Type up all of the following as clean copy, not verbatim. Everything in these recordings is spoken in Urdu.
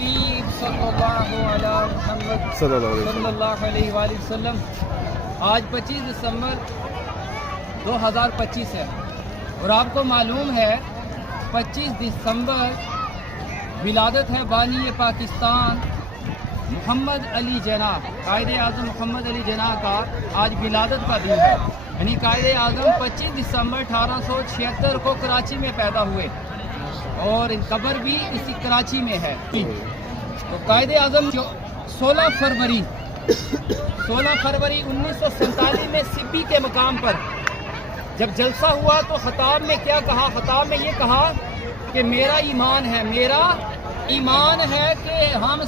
الحبیب صلی اللہ علیہ وآلہ وسلم۔ آج 25 دسمبر 2025 ہے اور آپ کو معلوم ہے 25 دسمبر ولادت ہے بانی پاکستان محمد علی جناح، قائد اعظم محمد علی جناح کا آج ولادت کا دن ہے۔ یعنی قائد اعظم 25 دسمبر 1876 کو کراچی میں پیدا ہوئے اور ان قبر بھی اسی کراچی میں ہے۔ تو قائد اعظم 16 فروری 1947 میں سبی کے مقام پر جب جلسہ ہوا تو خطاب میں کیا کہا؟ خطاب میں یہ کہا کہ میرا ایمان ہے کہ ہم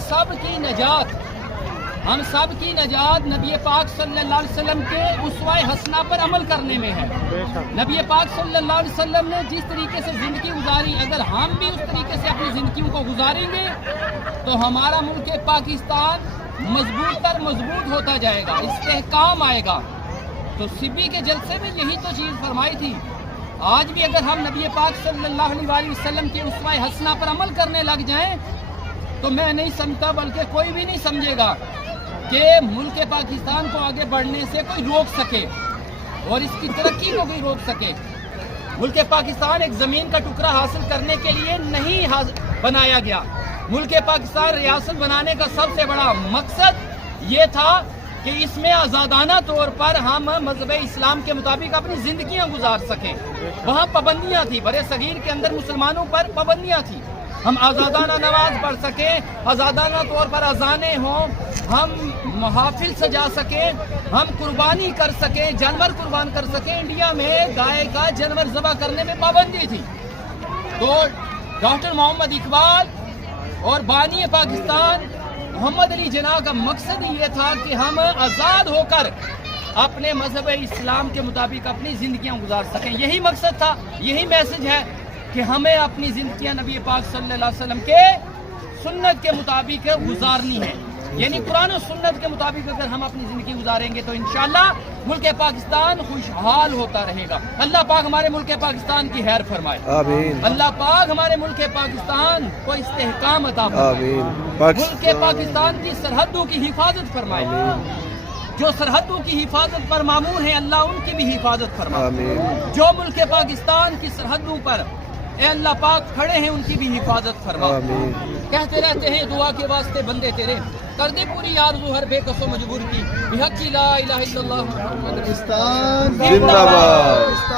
سب کی نجات نبی پاک صلی اللہ علیہ وسلم کے اسوہ حسنہ پر عمل کرنے میں ہے۔ نبی پاک صلی اللہ علیہ وسلم نے جس طریقے سے زندگی گزاری، اگر ہم بھی اس طریقے سے اپنی زندگیوں کو گزاریں گے تو ہمارا ملک پاکستان مضبوط ہوتا جائے گا، استحکام آئے گا۔ تو سبی کے جلسے میں یہی تو چیز فرمائی تھی۔ آج بھی اگر ہم نبی پاک صلی اللہ علیہ وسلم کے اسوہ حسنہ پر عمل کرنے لگ جائیں تو میں نہیں سمجھتا، بلکہ کوئی بھی نہیں سمجھے گا کہ ملک پاکستان کو آگے بڑھنے سے کوئی روک سکے اور اس کی ترقی کو کوئی روک سکے۔ ملک پاکستان ایک زمین کا ٹکڑا حاصل کرنے کے لیے نہیں بنایا گیا۔ ملک پاکستان ریاست بنانے کا سب سے بڑا مقصد یہ تھا کہ اس میں آزادانہ طور پر ہم مذہب اسلام کے مطابق اپنی زندگیاں گزار سکیں۔ وہاں پابندیاں تھیں، برے صغیر کے اندر مسلمانوں پر پابندیاں تھیں۔ ہم آزادانہ نماز پڑھ سکیں، آزادانہ طور پر اذانیں ہوں، ہم محافل سجا سکیں، ہم قربانی کر سکیں، جانور قربان کر سکیں۔ انڈیا میں گائے کا جانور ذبح کرنے میں پابندی تھی۔ تو ڈاکٹر محمد اقبال اور بانی پاکستان محمد علی جناح کا مقصد یہ تھا کہ ہم آزاد ہو کر اپنے مذہب اسلام کے مطابق اپنی زندگیاں گزار سکیں۔ یہی مقصد تھا، یہی میسج ہے کہ ہمیں اپنی زندگیاں نبی پاک صلی اللہ علیہ وسلم کے سنت کے مطابق گزارنی ہے۔ یعنی قرآن و سنت کے مطابق اگر ہم اپنی زندگی گزاریں گے تو انشاءاللہ ملک پاکستان خوشحال ہوتا رہے گا۔ اللہ پاک ہمارے ملک پاکستان کی خیر فرمائے، آمین۔ اللہ پاک ہمارے ملک پاکستان کو استحکام عطا فرمائے، ملک پاکستان کی سرحدوں کی حفاظت فرمائے۔ جو سرحدوں کی حفاظت پر مامور ہیں اللہ ان کی بھی حفاظت فرمائے۔ جو ملک پاکستان کی سرحدوں پر اے اللہ پاک کھڑے ہیں ان کی بھی حفاظت فرما۔ کہتے رہتے ہیں دعا کے واسطے بندے تیرے، کر دے پوری آرزو ہر بے کس و مجبور کی، بحق لا الہ الا اللہ محمد پاکستان زندہ باد۔